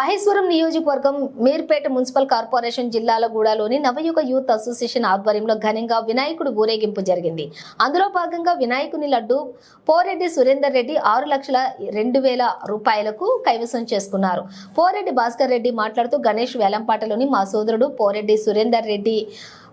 మహేశ్వరం నియోజకవర్గం Meerpet municipal corporation జిల్లాల గూడలోని నవయుగ youth association ఆధ్వర్యంలో ఘనంగా వినాయకుడు ఊరేగింపు జరిగింది. అందులో భాగంగా వినాయకుని లడ్డు పోరెడ్డి సురేందర్ రెడ్డి ఆరు లక్షల రెండు వేల రూపాయలకు కైవసం చేసుకున్నారు. పోరెడ్డి భాస్కర్ రెడ్డి మాట్లాడుతూ గణేష్ వేలంపాటలోని మా సోదరుడు పోరెడ్డి సురేందర్ రెడ్డి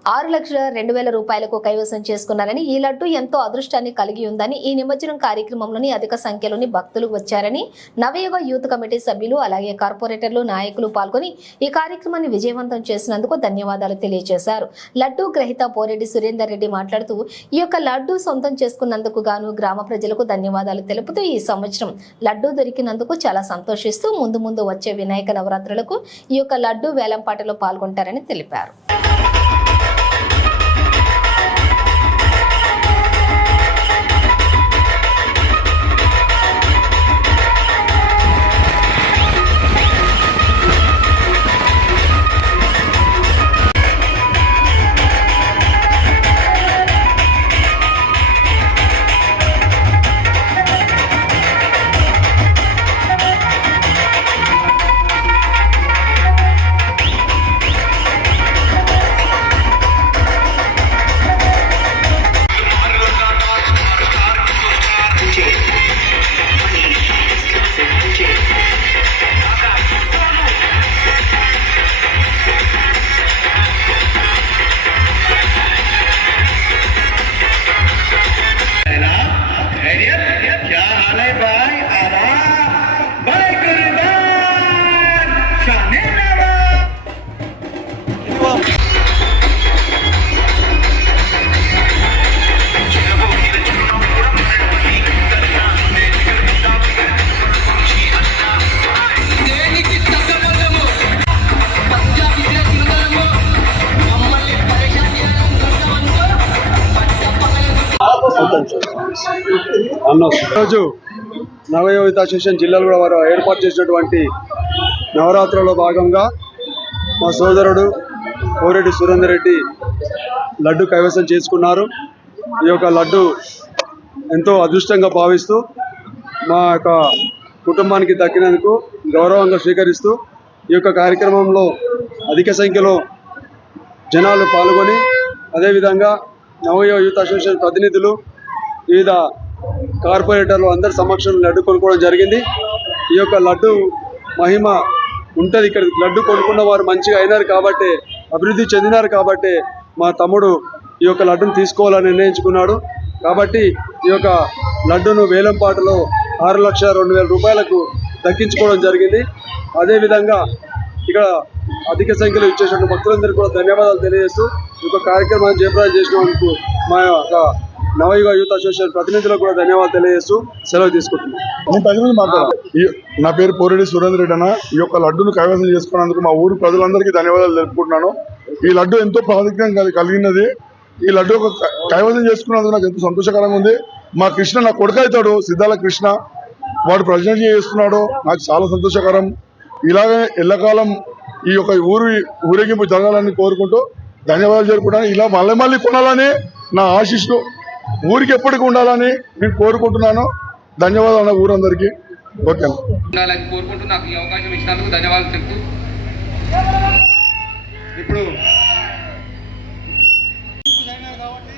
ఆరు లక్షల రెండు వేల రూపాయలకు కైవసం చేసుకున్నారని ఈ లడ్డు ఎంతో అదృష్టాన్ని కలిగి ఉందని ఈ నిమజ్జనం కార్యక్రమంలోని అధిక సంఖ్యలోని భక్తులు వచ్చారని నవయుగ యూత్ కమిటీ సభ్యులు అలాగే కార్పొరేటర్లు నాయకులు పాల్గొని ఈ కార్యక్రమాన్ని విజయవంతం చేసినందుకు ధన్యవాదాలు తెలియజేశారు. లడ్డు గ్రహీత పోరెడ్డి సురేందర్ రెడ్డి మాట్లాడుతూ ఈ యొక్క లడ్డు సొంతం చేసుకున్నందుకు గాను గ్రామ ప్రజలకు ధన్యవాదాలు తెలుపుతూ ఈ సంవత్సరం లడ్డు దొరికినందుకు చాలా సంతోషిస్తూ ముందు ముందు వచ్చే వినాయక నవరాత్రులకు ఈ యొక్క లడ్డు వేలంపాటలో పాల్గొంటారని తెలిపారు. ఈరోజు నవయోగిత అసోసియేషన్ జిల్లాలో కూడా వారు ఏర్పాటు చేసినటువంటి నవరాత్రుల్లో భాగంగా మా సోదరుడు కోరెడ్డి సురేందర్ రెడ్డి లడ్డు కైవసం చేసుకున్నారు. ఈ యొక్క లడ్డు ఎంతో అదృష్టంగా భావిస్తూ మా యొక్క కుటుంబానికి దక్కినందుకు గౌరవంగా స్వీకరిస్తూ ఈ యొక్క కార్యక్రమంలో అధిక సంఖ్యలో జనాలు పాల్గొని అదేవిధంగా నవయో యూత్ అసోసియేషన్ ప్రతినిధులు వివిధ కార్పొరేటర్లు అందరి సమక్షంలో లడ్డు కొనుక్కోవడం జరిగింది. ఈ యొక్క లడ్డు మహిమ ఉంటుంది ఇక్కడ. లడ్డు కొనుక్కున్న వారు మంచిగా అయినారు కాబట్టి అభివృద్ధి చెందినారు కాబట్టి మా తమ్ముడు ఈ యొక్క లడ్డును తీసుకోవాలని నిర్ణయించుకున్నాడు. కాబట్టి ఈ యొక్క లడ్డును వేలంపాటలో ఆరు లక్షల రెండు వేల రూపాయలకు దక్కించుకోవడం జరిగింది. అదేవిధంగా ఇక్కడ అధిక సంఖ్యలో ఇచ్చేసిన భక్తులందరికీ కూడా ధన్యవాదాలు తెలియజేస్తూ ఈ యొక్క కార్యక్రమాన్ని జయప్రదం చేసినందుకు మా యొక్క నవయుగ యూత్ అసోసియేషన్ ప్రతినిధులకు కూడా ధన్యవాదాలు తెలియజేస్తూ సెలవు తీసుకుంటున్నాం. నేను పది మంది మాట్లాడాలి ఈ- నా పేరు పోరెడ్డి సురేంద్ర రెడ్డి అన్న. ఈ యొక్క లడ్డును కైవసం చేసుకున్నందుకు మా ఊరు ప్రజలందరికీ ధన్యవాదాలు తెలుపుకుంటున్నాను. ఈ లడ్డు ఎంతో కలి- కలిగినది. ఈ లడ్డు కైవసం చేసుకున్నందుకు నాకు ఎంతో సంతోషకరంగా ఉంది. మా కృష్ణ నా కొడుకు అవుతాడు సిద్ధాల కృష్ణ. వాడు ప్రజెంట్ చేస్తున్నాడు. నాకు చాలా సంతోషకరం. ఇలాగే ఎల్లకాలం ఈ యొక్క ఊరు ఊరేగింపు జరగాలని కోరుకుంటూ ధన్యవాదాలు జరుపుకుంటాను. ఇలా మళ్ళీ మళ్ళీ కొనాలని నా ఆశీస్సు ఊరికి ఎప్పటికీ ఉండాలని నేను కోరుకుంటున్నాను. ధన్యవాదాలు అన్న ఊరందరికీ. ఓకే అన్న. ఉండాలని కోరుకుంటూ నాకు ఈ అవకాశం ఇచ్చినందుకు ధన్యవాదాలు తెలుపుతూ ఇప్పుడు కాబట్టి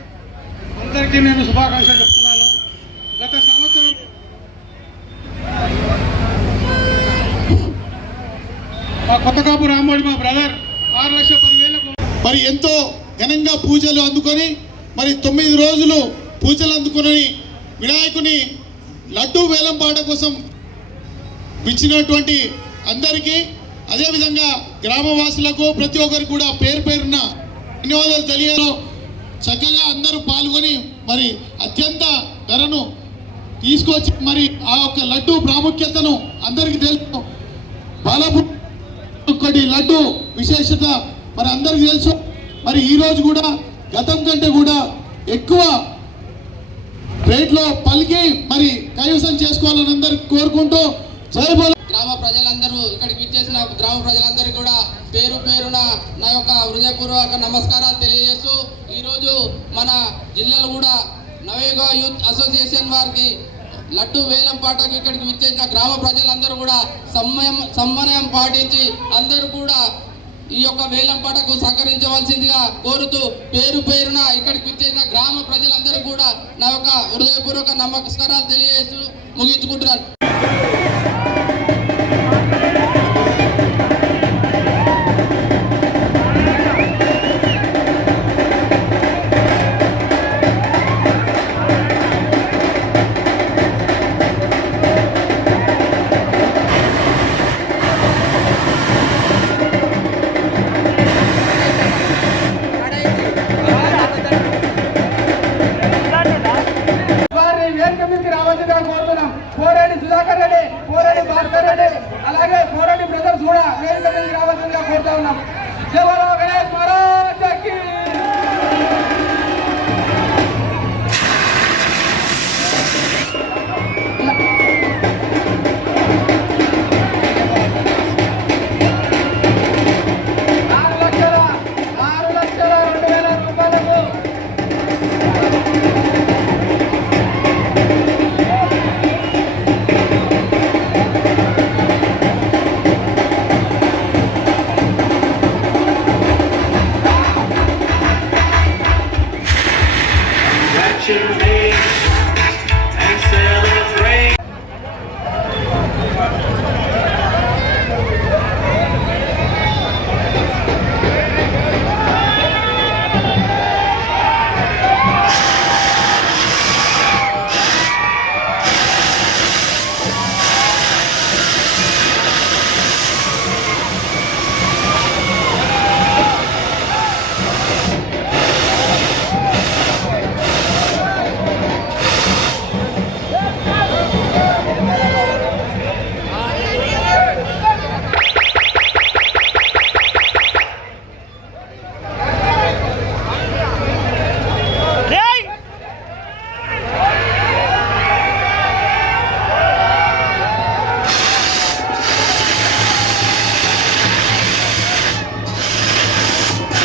అందరికీ నేను శుభాకాంక్షలు చెప్తున్నాను. గత సంవత్సరం మా కొత్తకాపు రామోడి మా బ్రదర్ ఆరు లక్షల పదివేలకు మరి ఎంతో ఘనంగా పూజలు అందుకొని మరి తొమ్మిది రోజులు పూజలు అందుకునని వినాయకుని లడ్డు వేలం పాట కోసం ఇచ్చినటువంటి అందరికీ అదేవిధంగా గ్రామవాసులకు ప్రతి ఒక్కరికి కూడా పేరు పేరున ధన్యవాదాలు తెలియను చక్కగా అందరూ పాల్గొని మరి అత్యంత ధరను తీసుకొచ్చి మరి ఆ యొక్క లడ్డు ప్రాముఖ్యతను అందరికీ తెలుసు. బాలపు ఒక్కటి లడ్డు విశేషత మరి అందరికీ తెలుసు. మరి ఈరోజు కూడా గతం కంటే కూడా ఎక్కువ రేట్లో పలికి మరి కైవసం చేసుకోవాలని అందరికి కోరుకుంటూ గ్రామ ప్రజలందరూ ఇక్కడికి విచ్చేసిన గ్రామ ప్రజలందరికీ కూడా పేరు పేరున నా యొక్క హృదయపూర్వక నమస్కారాలు తెలియజేస్తూ ఈరోజు మన జిల్లాలో కూడా నవేగ యూత్ అసోసియేషన్ వారికి లడ్డు వేలం పాటకు ఇక్కడికి విచ్చేసిన గ్రామ ప్రజలందరూ కూడా సమయం సమన్వయం పాటించి అందరూ కూడా ఈ యొక్క వేలంపాటకు సహకరించవలసిందిగా కోరుతూ పేరు పేరున ఇక్కడికి వచ్చేసిన గ్రామ ప్రజలందరూ కూడా నా యొక్క హృదయపూర్వక నమస్కారాలు తెలియజేస్తూ ముగించుకుంటున్నాను.